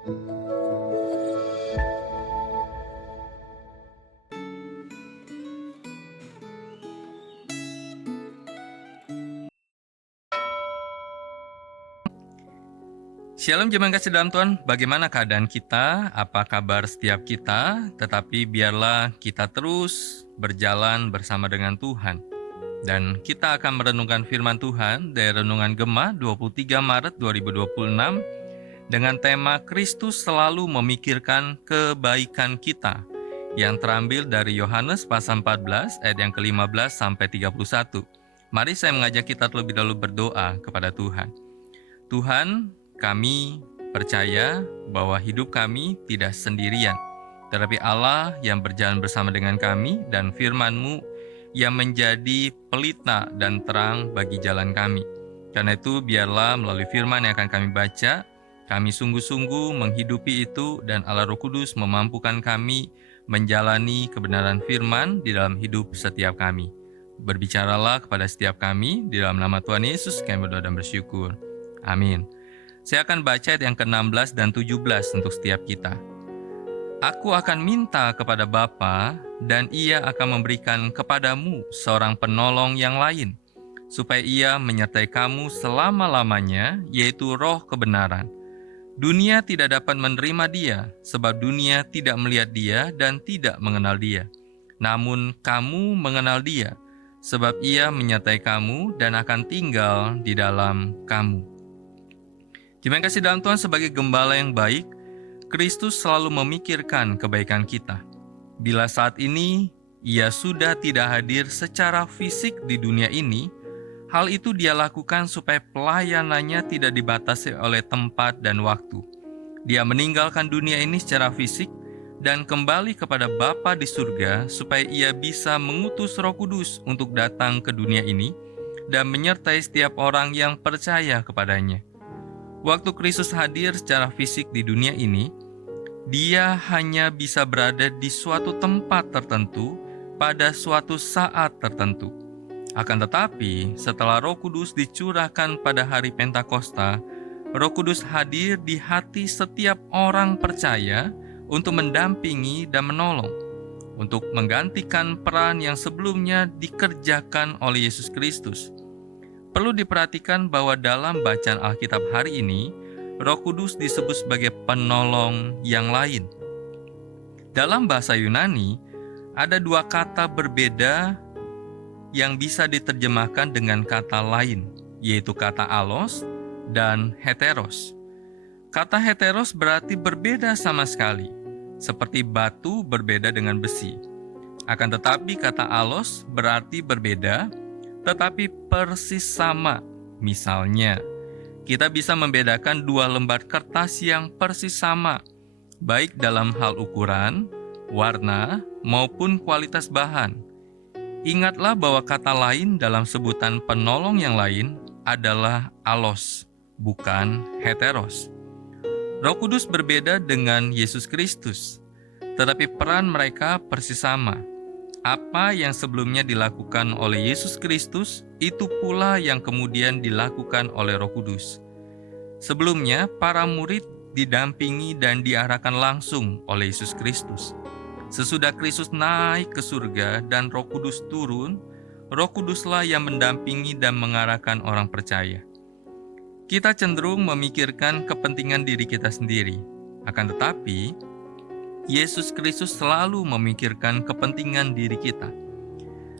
Shalom jemaat kasih dalam Tuhan, bagaimana keadaan kita? Apa kabar setiap kita? Tetapi biarlah kita terus berjalan bersama dengan Tuhan. Dan kita akan merenungkan firman Tuhan dari Renungan Gemah 23 Maret 2026 dengan tema Kristus selalu memikirkan kebaikan kita yang terambil dari Yohanes pasal 14 ayat yang ke-15 sampai 31. Mari saya mengajak kita terlebih dahulu berdoa kepada Tuhan. Tuhan, kami percaya bahwa hidup kami tidak sendirian, tetapi Allah yang berjalan bersama dengan kami dan firman-Mu yang menjadi pelita dan terang bagi jalan kami. Karena itu biarlah melalui firman yang akan kami baca, kami sungguh-sungguh menghidupi itu dan Allah Roh Kudus memampukan kami menjalani kebenaran firman di dalam hidup setiap kami. Berbicaralah kepada setiap kami, di dalam nama Tuhan Yesus kami berdoa dan bersyukur. Amin. Saya akan baca ayat yang ke-16 dan 17 untuk setiap kita. Aku akan minta kepada Bapa, dan Ia akan memberikan kepadamu seorang penolong yang lain, supaya Ia menyertai kamu selama-lamanya, yaitu Roh kebenaran. Dunia tidak dapat menerima Dia, sebab dunia tidak melihat Dia dan tidak mengenal Dia. Namun kamu mengenal Dia, sebab Ia menyertai kamu dan akan tinggal di dalam kamu. Jemaat kasih dalam Tuhan, sebagai gembala yang baik, Kristus selalu memikirkan kebaikan kita. Bila saat ini Ia sudah tidak hadir secara fisik di dunia ini, hal itu Dia lakukan supaya pelayanannya tidak dibatasi oleh tempat dan waktu. Dia meninggalkan dunia ini secara fisik dan kembali kepada Bapa di surga supaya Ia bisa mengutus Roh Kudus untuk datang ke dunia ini dan menyertai setiap orang yang percaya kepadanya. Waktu Kristus hadir secara fisik di dunia ini, Dia hanya bisa berada di suatu tempat tertentu pada suatu saat tertentu. Akan tetapi, setelah Roh Kudus dicurahkan pada hari Pentakosta, Roh Kudus hadir di hati setiap orang percaya untuk mendampingi dan menolong, untuk menggantikan peran yang sebelumnya dikerjakan oleh Yesus Kristus. Perlu diperhatikan bahwa dalam bacaan Alkitab hari ini, Roh Kudus disebut sebagai penolong yang lain. Dalam bahasa Yunani, ada dua kata berbeda yang bisa diterjemahkan dengan kata lain, yaitu kata allos dan heteros. Kata heteros berarti berbeda sama sekali, seperti batu berbeda dengan besi. Akan tetapi kata allos berarti berbeda, tetapi persis sama. Misalnya, kita bisa membedakan dua lembar kertas yang persis sama, baik dalam hal ukuran, warna, maupun kualitas bahan. Ingatlah bahwa kata lain dalam sebutan penolong yang lain adalah allos, bukan heteros. Roh Kudus berbeda dengan Yesus Kristus, tetapi peran mereka persis sama. Apa yang sebelumnya dilakukan oleh Yesus Kristus, itu pula yang kemudian dilakukan oleh Roh Kudus. Sebelumnya, para murid didampingi dan diarahkan langsung oleh Yesus Kristus. Sesudah Kristus naik ke surga dan Roh Kudus turun, Roh Kuduslah yang mendampingi dan mengarahkan orang percaya. Kita cenderung memikirkan kepentingan diri kita sendiri. Akan tetapi, Yesus Kristus selalu memikirkan kepentingan diri kita.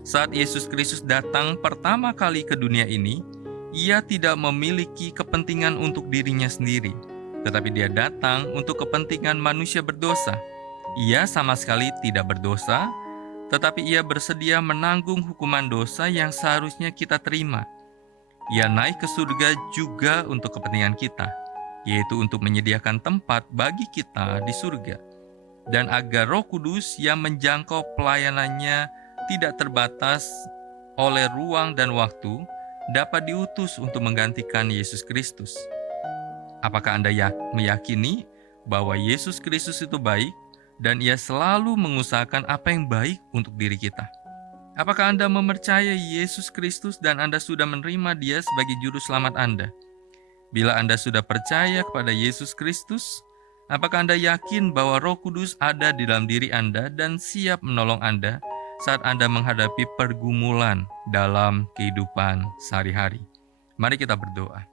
Saat Yesus Kristus datang pertama kali ke dunia ini, Ia tidak memiliki kepentingan untuk dirinya sendiri, tetapi Dia datang untuk kepentingan manusia berdosa. Ia sama sekali tidak berdosa, tetapi Ia bersedia menanggung hukuman dosa yang seharusnya kita terima. Ia naik ke surga juga untuk kepentingan kita, yaitu untuk menyediakan tempat bagi kita di surga, dan agar Roh Kudus yang menjangkau pelayanannya tidak terbatas oleh ruang dan waktu dapat diutus untuk menggantikan Yesus Kristus. Apakah Anda meyakini bahwa Yesus Kristus itu baik dan Ia selalu mengusahakan apa yang baik untuk diri kita? Apakah Anda mempercayai Yesus Kristus dan Anda sudah menerima Dia sebagai juru selamat Anda? Bila Anda sudah percaya kepada Yesus Kristus, Apakah Anda yakin bahwa Roh Kudus ada di dalam diri Anda dan siap menolong Anda saat Anda menghadapi pergumulan dalam kehidupan sehari-hari? Mari kita berdoa.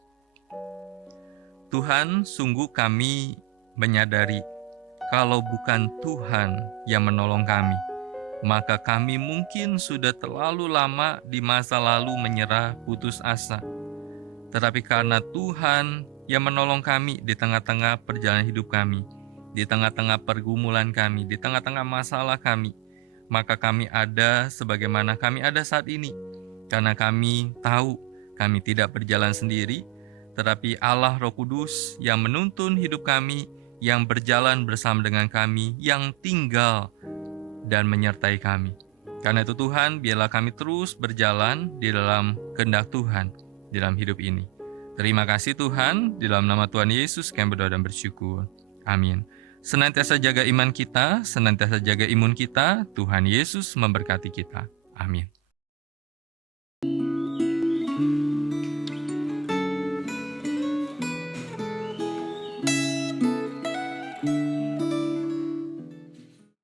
Tuhan, sungguh kami menyadari kalau bukan Tuhan yang menolong kami, maka kami mungkin sudah terlalu lama di masa lalu menyerah putus asa. Tetapi karena Tuhan yang menolong kami di tengah-tengah perjalanan hidup kami, di tengah-tengah pergumulan kami, di tengah-tengah masalah kami, maka kami ada sebagaimana kami ada saat ini. Karena kami tahu kami tidak berjalan sendiri, tetapi Allah Roh Kudus yang menuntun hidup kami, yang berjalan bersama dengan kami, yang tinggal dan menyertai kami. Karena itu Tuhan, biarlah kami terus berjalan di dalam kehendak Tuhan di dalam hidup ini. Terima kasih Tuhan, di dalam nama Tuhan Yesus kami berdoa dan bersyukur. Amin. Senantiasa jaga iman kita, senantiasa jaga imun kita, Tuhan Yesus memberkati kita. Amin.